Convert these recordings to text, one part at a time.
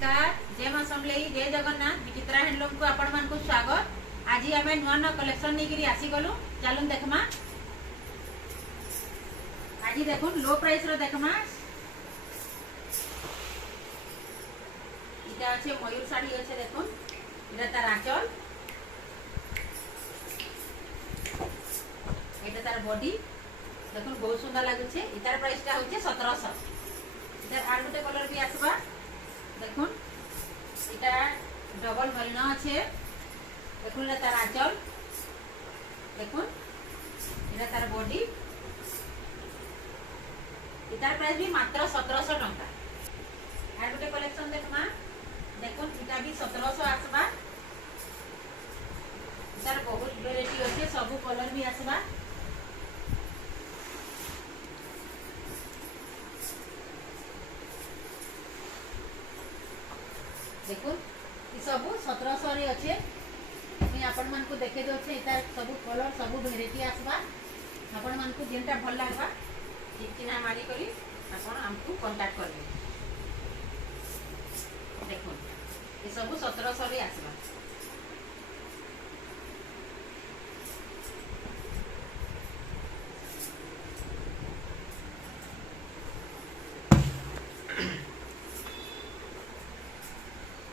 नमस्कार जय मां समलेई जय जगन्नाथ विचित्रा हैंडलूम को आपण मान को स्वागत। आज आम नुआ नुआ कलेक्शन नहीं आसीगलु चलून देखमा। आज देखुन लो प्राइस रो देखमा। इटा আছে मयूर साड़ी আছে দেখুন এটা তার আঁচল এটা তার বডি দেখুন बहुत सुंदर लागुছে। इतार प्राइसटा होचे 1700। इतार आर गोटे कलर भी आसबा देखुन इटा डबल मरीना আছে দেখুন এটা তার আঁচল দেখুন এটা তার বডি। इतार प्राइस भी मात्र 1700 टंका। आर गोटे कलेक्शन देखमा देखुन इटा भी 1700 आसबा। इतार बहुत वेराइटी আছে सब कलर भी आसबा। देखो ये सब 1700 रे अच्छे मैं आपण मान को देखे दो छे। इतार सब कलर सब वेराइटी आसबा। आपण मान को जेनटा भल लागबा चिन्हा मारी करी आपण हमको कांटेक्ट करबे। देखो ये सब 1700 रे आसबा।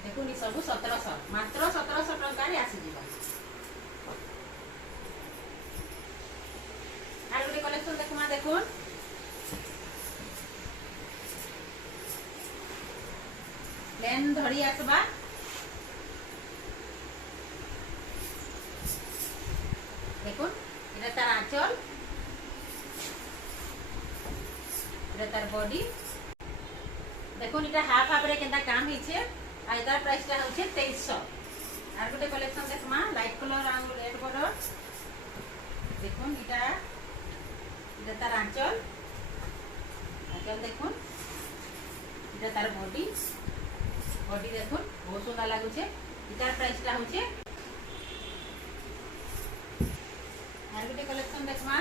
देखुन सब 1700 मात्र 1700 टंका रे आसी जीवा। आर गोटे कलेक्शन देखमा देखुन प्लेन धड़ी आसबा। देखुन इटा तार आंचल इटा तार बॉडी देखुन इटा हाफ हाफ रे केंदा काम हिचे। आइदार प्राइसटा होचे 2300। आर गोटे कलेक्शन देखमा लाइट कलर आ रेड बॉर्डर देखुन इटा इटा तार आंचल आंचल देखुन इटा तार बॉडी बॉडी देखुन बहुत सुंदर लागुचे। इटार प्राइसटा होचे। आर गोटे कलेक्शन देखमा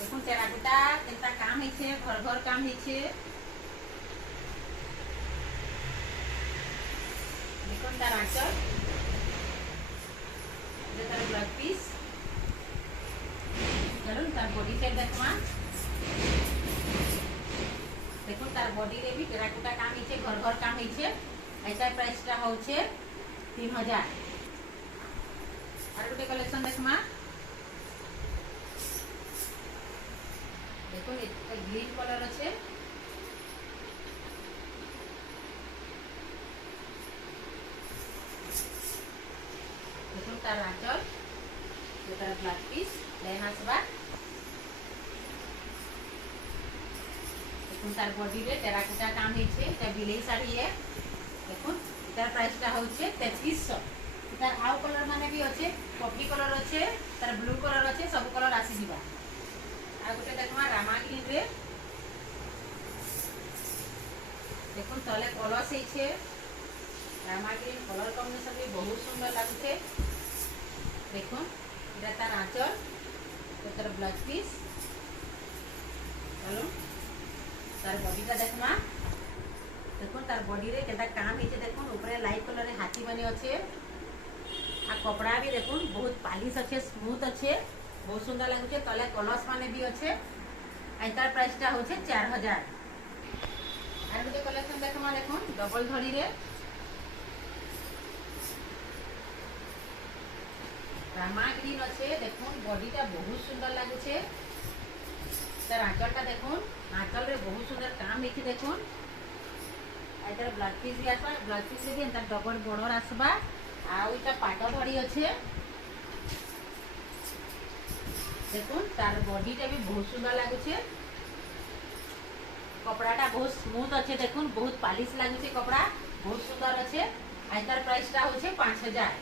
देखुन टेराकोटा केनता काम हिचे घर घर काम हिचे। देखुन तार आंचल ये तार ब्लाउज पीस चलुन तार बॉडी सेट देखमा। देखुन तार बॉडी रे भी टेराकोटा काम हिचे घर घर काम हिचे। ऐसा प्राइसटा होचे 3000। आर गोटे कलेक्शन देखमा देखुन एक ग्रीन कलर আছে देखुन तार आंचल ये तार ब्लाउज पीस प्लेन आसबा। देखुन तार बॉडी रे टेराकोटा काम हिचे एटा बिलेई साड़ी है। देखुन इतार प्राइसटा होचे 3300। इतार आउ कलर माने भी अच्छे कॉफी कलर अच्छे तार ब्लू कलर अच्छे सब कलर आसी दिबा। आ गोटे देखमा रामा ग्रीन रे देखुन तले कलर्स हिचे रामा ग्रीन कलर कॉम्बिनेशन भी बहुत सुंदर लागुचे। देखुन इटा तार आंचल तो तार ब्लाउज पीस चलो तार बॉडीटा देखमा। देखुन तार बॉडी रे केदा काम हिचे देखुन ऊपर लाइट कलर रे हाथी बने अच्छे। आ कपड़ा भी देखुन बहुत पॉलिश अच्छे स्मूथ अच्छे बहुत सुंदर लागुचे। तले कलर्स माने भी अच्छे। आई तार प्राइसटा होचे 4000। आर गोटे कलेक्शन देखमा देखुन डबल धड़ी रे रामा ग्रीन अच्छे। देखुन बॉडीटा बहुत सुंदर लागुचे। तार आंचलटा देखुन आंचल रे बहुत सुंदर काम हिचे। देखुन आई तार ब्लाउज पीस भी आसबा। ब्लाउज पीस रे भी एंता डबल बॉर्डर आसबा। आ इटा पाट धड़ी अच्छे। देखुन तार बॉडीटा भी बहुत सुंदर लागुचे। कपड़ाटा बहुत स्मूथ अच्छे। देखुन बहुत पॉलिश लागुचे कपड़ा बहुत सुंदर अच्छे। आई तार प्राइसटा होचे 5000।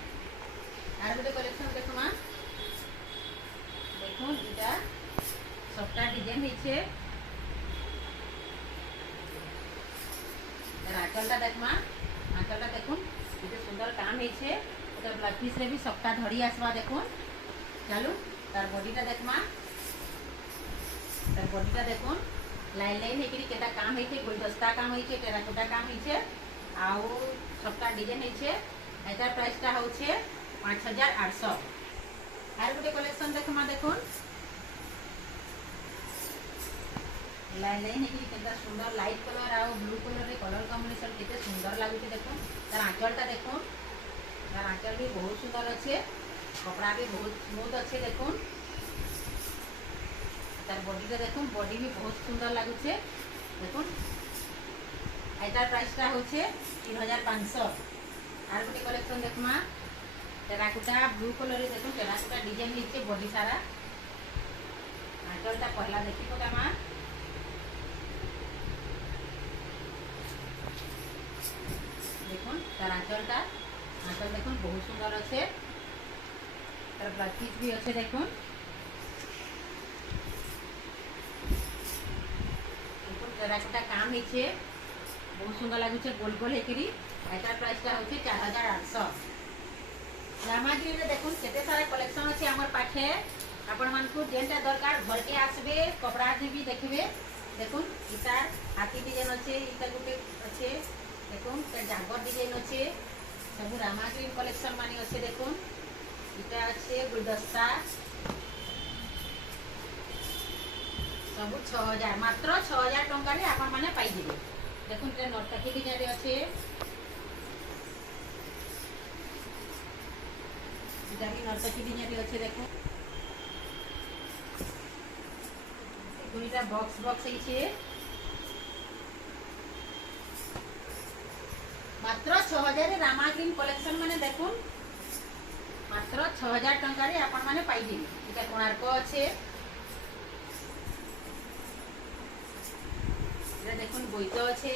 आर गोटे कलेक्शन देखमा देखुन इटा सबटा डिजाइन हिचे। आंचलटा देखमा आंचलटा देखुन इते सुंदर काम हिचे। एटा ब्लाउज पीस रे भी सबटा धड़ी आसबा। देखुन चलो तार बॉडीटा देखमा तार बॉडीटा देखुन लाइन लाइन हेकरी केटा काम हेचे गुलदस्ता काम हेचे टेराकोटा काम हेचे आउ सबटा डिजाइन हेचे एटार प्राइस टा होचे 5800 आर गुटे कलेक्शन देखमा देखुन लाइन लाइन हेकरी केटा सुंदर लाइट कलर आउ ब्लू कलर रे कलर कॉम्बिनेशन केते सुंदर लागुचे देखुन तार आंचल टा देखुन तार आंचल भी बहुत सुंदर अच्छे कपड़ा भी बहुत स्मूथ अच्छे देखुन तार बॉडी टा देखुन बॉडी भी बहुत सुंदर लगुचे देखुन एटार प्राइस टा होचे 3500 आर गोटे कलेक्शन देखमा टेराकोटा ब्लू कलर रे देखुन टेराकोटा डिजाइन नीचे बॉडी सारा आंचल टा पहला देखि पकामा देखुन तार आंचल देखुन बहुत सुंदर अच्छे तार ब्लाउज पीस भी अच्छे देखुन टेराकोटा काम हेचे बहुत सुंदर लगुचे गोल गोल हेकरी एटार प्राइस टा होचे 4800 रामागिरी रे देखुन केते सारा कलेक्शन अछि हमर पाखे आपण मानकु जेंटा दरकार घर के आसबे कपड़ा भी देखबे देखुन इटा हाथी डिजाइन अछि इटा गुटे अछि देखुन ते जागर डिजाइन अछि सब रामागिरी कलेक्शन माने अछि देखुन इटा अछि गुलदस्ता सब 6000 मात्र 6000 टंका रे आपण माने पाई दिबे देखुन ते नर्तकी डिजाइन रे अछि इटा भी नर्तकी डिजाइन रे अछि देखुन दुईटा बॉक्स बॉक्स हिचे मात्र 6000 रे रामाग्रीन कलेक्शन माने देखुन मात्र 6000 टंका रे आपण माने पाई दिबे इटा कोणार्क अछि देखुन बोईत अच्छे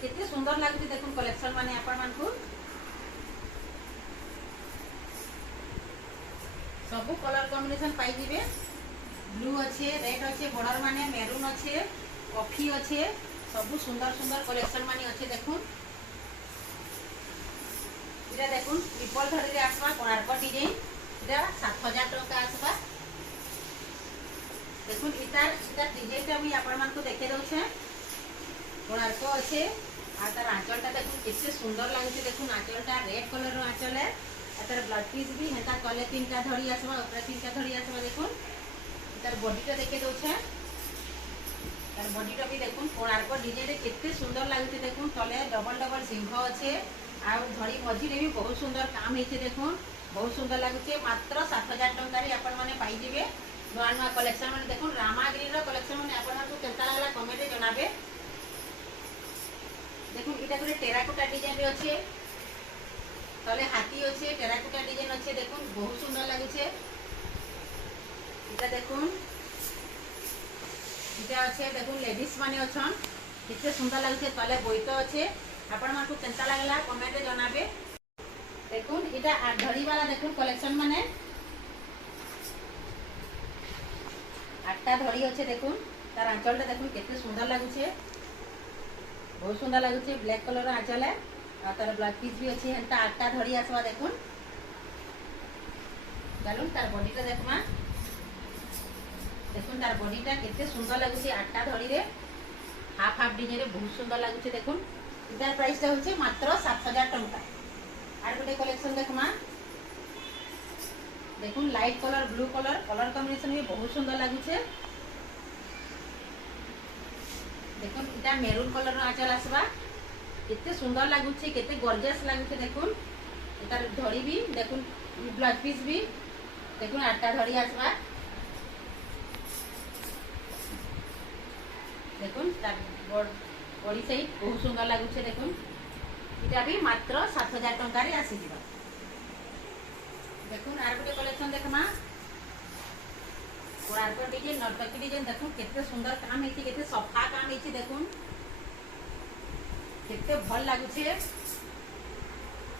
कितने सुंदर लगुच देखुन कलेक्शन माने आपण मानकु सब कलर कॉम्बिनेशन पाई दिबे ब्लू अच्छे रेड अच्छे बॉर्डर माने मेरून अच्छे कॉफी अच्छे सब सुंदर सुंदर कलेक्शन माने अच्छे देखुन इरा देखुन ट्रिपल धड़ी रे आसबा कोणार्क डिजाइन इरा 7000 टका आसबा देखुन इतार डिजाइन टा भी आपण मानकु देखे दउछे कोणार्क अच्छे आ तार आंचल टा देखुन कितने सुंदर लागुचे देखुन आंचल टा रेड कलर रो आंचल है आ तार ब्लाउज पीस भी हेता कले तीनटा धड़ी आसबा ऊपर तीनटा धड़ी आसबा देखुन तार बॉडी टा देखे दउछे तार बॉडी टा भी देखुन कोणार्क डिजाइन रे कितने सुंदर लागुचे देखुन तले डबल डबल सिंह अच्छे आ धड़ी मझी रे भी बहुत सुंदर काम हेचे देखुन बहुत सुंदर लागुचे मात्र 7000 टंका रे आपण माने पाई दिबे नवा नवा कलेक्शन माने देखुन रामागिरी रो कलेक्शन माने आपण मानकु केनता लागला कमेंट रे जणाबे देखुन इटा करे टेराकोटा डिजाइन रे अछि तले हाथी अछि टेराकोटा डिजाइन अछि देखुन बहुत सुंदर लागुचे इटा देखुन इटा अछि देखुन लेडीज माने अछन कितने सुंदर लागुचे तले बोईत अछि आपण मानकु केनता लागला कमेंट रे जणाबे देखुन इटा धड़ी वाला देखुन कलेक्शन माने 8टा धड़ी अच्छे देखुन तार आंचल टा देखुन केते सुंदर लागुचे बहुत सुंदर लागुचे ब्लैक कलर आंचल है आ तार ब्लाउज पीस भी अच्छे हेंता 8टा धड़ी आसवा देखुन चलुन तार बॉडी टा देखमा देखुन तार बॉडी टा केते सुंदर लागुचे 8टा धड़ी रे हाफ हाफ डिजाइन रे बहुत सुंदर लागुचे देखुन इतार प्राइस टा होचे मात्र 7000 टंका आर गोटे कलेक्शन देखमा देखुन light colour blue colour colour combination भी बहुत सुंदर लागुचे देखुन इटा मेरून कलर रो आंचल आसबा कितने सुंदर लागुचे केते गॉर्जियस लागुचे देखुन इतार धड़ी भी देखुन ब्लाउज पीस भी देखुन 8टा धड़ी आसबा देखुन तार बॉडी सहित बहुत सुंदर लागुचे देखुन इटा भी मात्र 7000 टंका रे आसी दिबा देखुन आर गोटे कलेक्शन देखमा कोणार्क डिजाइन नर्तकी डिजाइन देखुन केते सुंदर काम हेची केते सफा काम हेची देखुन केते भल लागुचे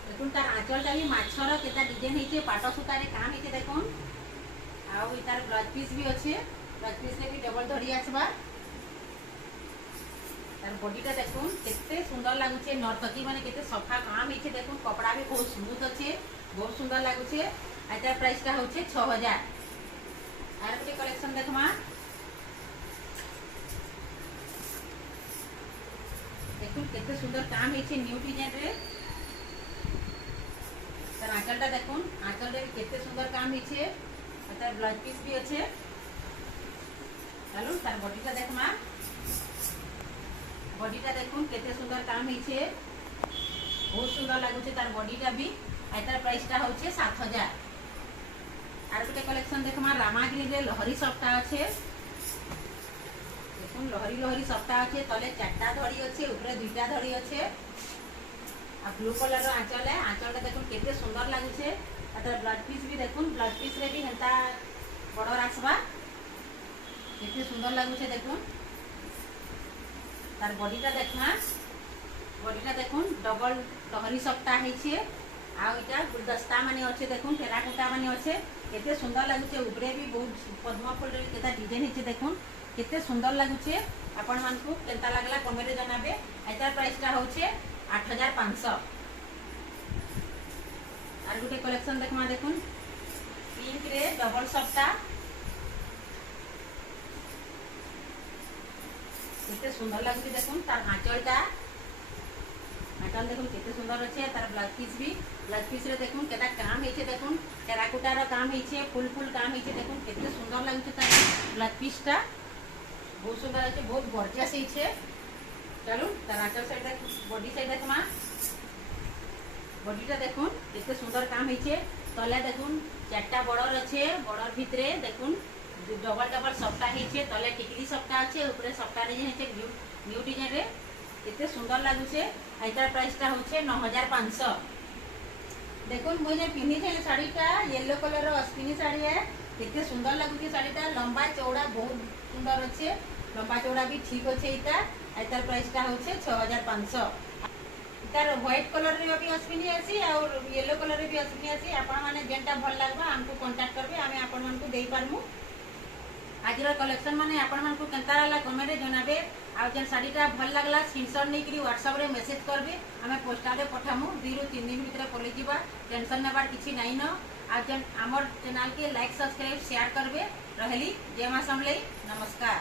देखुन तार आंचल टा भी माछर केता डिजाइन हेची पाट सूता रे काम हेची देखुन आउ इतार ब्लाउज पीस भी अच्छे ब्लाउज पीस रे भी डबल धड़ी आसबा तार बॉडी टा देखुन केते सुंदर लागुचे नर्तकी माने केते सफा काम हेची देखुन कपड़ा भी बहुत स्मूथ अच्छे बहुत सुंदर लगुचे आइटार प्राइस टा होचे 6000 आर गोटे कलेक्शन देखमा देखो केते सुंदर काम है न्यू डिजाइन रे तार आंचलटा देखो आंचल रे केते सुंदर काम है तार ब्लाउज पीस भी अच्छे चलो तार बॉडीटा देखमा बॉडीटा देखो केते सुंदर काम है बहुत सुंदर लगुचे तार बॉडीटा भी आ तार प्राइसटा होचे 7000 आर गोटे कलेक्शन देखमा रामागिरी रे लहरी सफ्टा अच्छे देखो लहरी लहरी सफ्टा अच्छे तले 4टा धड़ी अच्छे ऊपर 2टा धड़ी अच्छे आ ब्लू कलर रो आंचल है आंचलटा देखो केते सुंदर लगुचे आ तार ब्लाउज पीस भी देखो ब्लाउज पीस रे भी हेंता बड़र आसबा केते सुंदर लगुचे देखो तार बॉडीटा देखना बॉडीटा देखो डबल लहरी सफ्टा है आ इटा गुलदस्ता माने अच्छे देखो टेराकोटा माने अच्छे केते सुंदर लगुचे ऊपरे भी बहुत पद्म फूल रे केता डिजाइन है देखो केते सुंदर लगुचे आपण मानकु केता लागला कमेंट रे जनाबे एतार प्राइसटा होचे 8500 आर गुटे कलेक्शन देखमा देखो पिंक रे डबल सफ्टा केते सुंदर लगुचे देखो तार आंचलटा आंचल देखो केते सुंदर अच्छे तार ब्लाउज पीस रे देखो केता काम है देखो टेराकोटा रो काम है फुल फुल काम है देखो केते सुंदर लगुचे तार ब्लाउज पीसटा बहुत सुंदर अच्छे बहुत गॉर्जियस है चलो तार आंचल साइड बॉडी साइड देखमा बॉडीटा देखो केते सुंदर काम है तले देखो 4टा बॉर्डर अच्छे बॉर्डर भितरे देखो डबल डबल सफ्टा है तले टिकली सफ्टा अच्छे ऊपर सफ्टा डिजाइन है न्यू डिजाइन रे केते सुंदर लगुचे एटार प्राइसटा होचे 9500 देखो मुझे पिन्नी थे साड़ीटा येलो कलर रो अस्पिनी साड़ी है केते सुंदर लगुचे साड़ीटा लंबा चौड़ा बहुत सुंदर अच्छे लंबा चौड़ा भी ठीक अच्छे एटार प्राइसटा होचे 6500 तार व्हाइट कलर रे भी अस्पिनी आसी और येलो कलर रे भी अस्पिनी आसी आपण माने जेंटा भल लागबा हमको कांटेक्ट करबे आमे आपण मानकु देई पारमु आज कलेक्शन माने आपण मानकु केनता लागला कमेंट रे जनाबे आ जेन साड़ीटा भल लागला स्क्रीनशॉट नै करी व्हाट्सएप रे मैसेज करबे आमे पोस्टाल रे पठामु 2 ରୁ 3 दिन भीतर पले जीवा टेंशन नेबार किछि नै न आ जेन हमर चैनल के लाइक सब्सक्राइब शेयर करबे रहली जय मां समले नमस्कार।